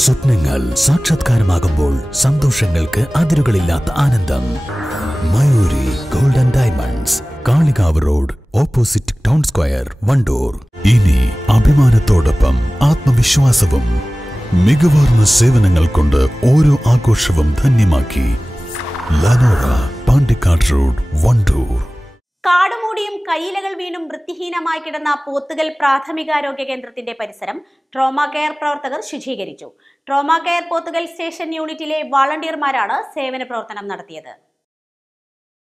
സ്വപ്നങ്ങൾ സാക്ഷാത്കാരമാകുമ്പോൾ സന്തോഷങ്ങൾക്ക് അതിരുകളില്ലാത്ത ആനന്ദം. Mayuri golden diamonds, Kalikavu road, opposite town square, Wandoor. ഇനി അഭിമാനത്തോടൊപ്പം ആത്മവിശ്വാസവും. മികവാർന്ന സേവനങ്ങൾ കൊണ്ട് ഓരോ ആഘോഷവും ധന്യമാക്കി. ലനോറ, പാണ്ടിക്കാട് റോഡ്, വണ്ടൂർ. കാടുമൂടിയും കൈയിലകൾ വീണും വൃത്തിഹീനമായി കിടന്ന പോത്തുകൽ പ്രാഥമികാരോഗ്യ കേന്ദ്രത്തിന്റെ പരിസരം ട്രോമ കെയർ പ്രവർത്തകർ ശുചീകരിച്ചു. ട്രോമ കെയർ പോത്തുകൽ സ്റ്റേഷൻ യൂണിറ്റിലെ വാളണ്ടിയർമാരാണ് സേവന പ്രവർത്തനം നടത്തിയത്.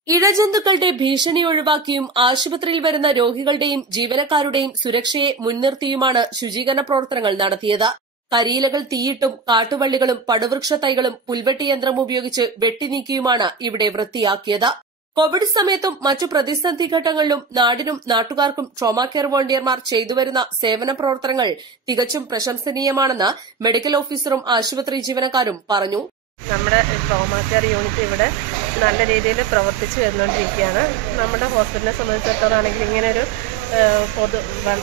ഇഴജന്തുക്കളുടെ ഭീഷണി ഒഴിവാക്കിയും ആശുപത്രിയിൽ വരുന്ന രോഗികളുടെയും ജീവനക്കാരുടെയും സുരക്ഷയെ മുൻനിർത്തിയുമാണ് ശുചീകരണ പ്രവർത്തനങ്ങൾ നടത്തിയത്. കരിയിലകൾ തീയിട്ടും കാട്ടുവള്ളികളും പടുവൃക്ഷ തൈകളും പുൽവെട്ടിയന്ത്രം ഉപയോഗിച്ച് വെട്ടിനീക്കിയുമാണ് ഇവിടെ വൃത്തിയാക്കിയത്. കോവിഡ് സമയത്തും മറ്റു പ്രതിസന്ധി ഘട്ടങ്ങളിലും നാടിനും നാട്ടുകാർക്കും ട്രോമ കെയർ വോളണ്ടിയർമാർ ചെയ്തുവരുന്ന സേവന പ്രവർത്തനങ്ങൾ തികച്ചും പ്രശംസനീയമാണെന്ന് മെഡിക്കൽ ഓഫീസറും ആശുപത്രി ജീവനക്കാരും പറഞ്ഞു. നമ്മുടെ ട്രോമ കെയർ യൂണിറ്റ് ഇവിടെ നല്ല രീതിയിൽ പ്രവർത്തിച്ചു വരുന്നുകൊണ്ടിരിക്കുകയാണ്. നമ്മുടെ ഹോസ്പിറ്റലിനെ സംബന്ധിച്ചിടത്തോളാണെങ്കിൽ ഇങ്ങനൊരു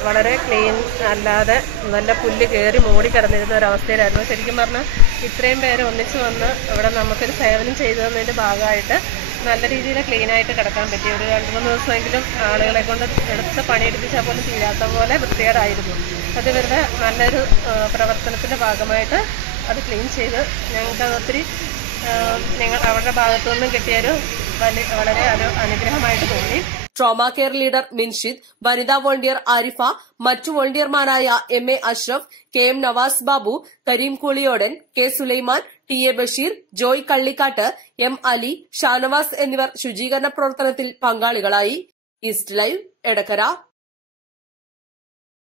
വളരെ ക്ലീൻ അല്ലാതെ നല്ല പുല്ല് കയറി മൂടി കിടന്നിരുന്ന ഒരവസ്ഥയിലായിരുന്നു. ശരിക്കും പറഞ്ഞാൽ ഇത്രയും പേര് ഒന്നിച്ചു വന്ന് ഇവിടെ നമുക്കൊരു സേവനം ചെയ്തു തന്നതിൻ്റെ ഭാഗമായിട്ട് നല്ല രീതിയിൽ ക്ലീനായിട്ട് കിടക്കാൻ പറ്റി. ഒരു 2-3 ദിവസമെങ്കിലും ആളുകളെ കൊണ്ട് എടുത്ത് പണിയെടുപ്പിച്ചാൽ പോലും തീരാത്ത പോലെ വൃത്തികേടായിരുന്നു. അത് ഇവരുടെ നല്ലൊരു പ്രവർത്തനത്തിൻ്റെ ഭാഗമായിട്ട് അത് ക്ലീൻ ചെയ്ത് ഞങ്ങൾക്ക് ഒത്തിരി അവരുടെ ഭാഗത്തു നിന്നും കിട്ടിയൊരു വളരെ അനുഗ്രഹമായിട്ട് തോന്നി. ട്രോമ കെയർ ലീഡർ മിൻഷിദ്, വനിതാ വോളണ്ടിയർ ആരിഫ, മറ്റു വോളണ്ടിയർമാരായ MA Ashraf, KM Nawaz Babu, Kareem കൂളിയോടൻ, K Sulaiman, TA Basheer, Joy Kallikkad, M Ali, Shanavas എന്നിവർ ശുചീകരണ പ്രവർത്തനത്തിൽ പങ്കാളികളായി. East live, Edakkara.